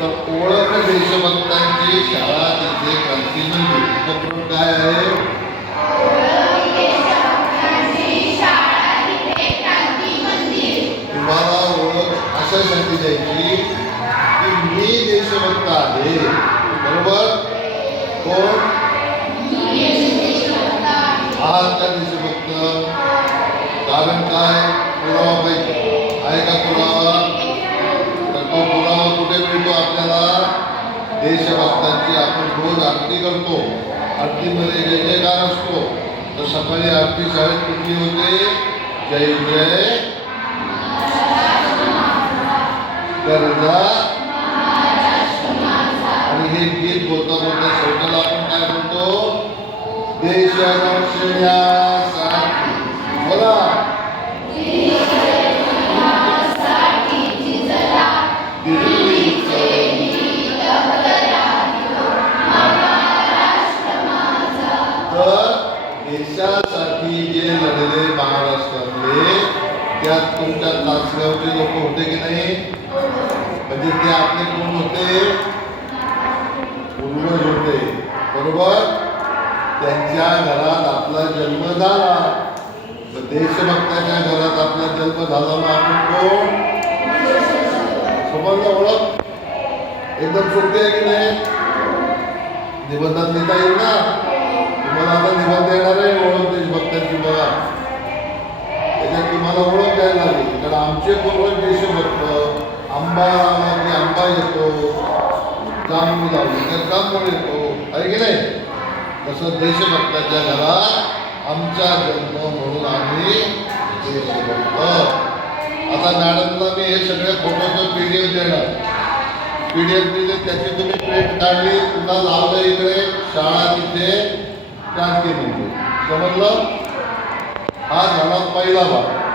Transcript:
तर ओळख देशभक्तांची शाळा तिथे क्रांती मंदिर उपक्रम काय आहे? तुम्हाला ओळख अशासाठी द्यायची की मी देशभक्त आहे. बरोबर? कोण आहात का देशभक्त? कारण काय? पुरावा पाहिजे. आहे का पुरावा? तर तो पुरावा कुठे मिळतो आपल्याला? देशभक्तांची आपण रोज आरती करतो. आरतीमध्ये जय जयकार असतो. तर सकाळी आरती शाळेत कुठली होते? जय जय गरजा. आणि हे गीत बोलता बोलता शेवटाला आपण काय म्हणतो? देश रक्षणासाठी. बोला. तर देशासाठी जे लढले महाराष्ट्रातले, त्यात तुमच्या तासगावचे लोक होते की नाही? म्हणजे ते आपले कोण होते? पूर्वज होते. बरोबर? त्यांच्या घरात आपला जन्म झाला. तर देशभक्ताच्या घरात आपला जन्म झाला. मग आपण कोण? समजलं? ओळख एकदम सोपी आहे की नाही? निबंधात लिहिता येईल ना? तुम्हाला आता निबंध येणार आहे ओळख देशभक्तांची. बघा, त्याच्यात तुम्हाला ओळख द्यायला लागेल. कारण आमचे पूर्वज देशभक्त. आंबा आला की आंबा येतो, जांभूळ लावली तर जांभूळ येतो. आहे की नाही? तसं देशभक्ताच्या घरात आमचा जन्म म्हणून आम्ही देशभक्त. आता मॅडमला मी हे सगळे फोटोचं PDF देणार. PDF दिले, त्याची तुम्ही प्रिंट काढली, पुन्हा लावलं इकडे. शाळा तिथे क्रांती मंदिर. समजलं? हा झाला पहिला भाग.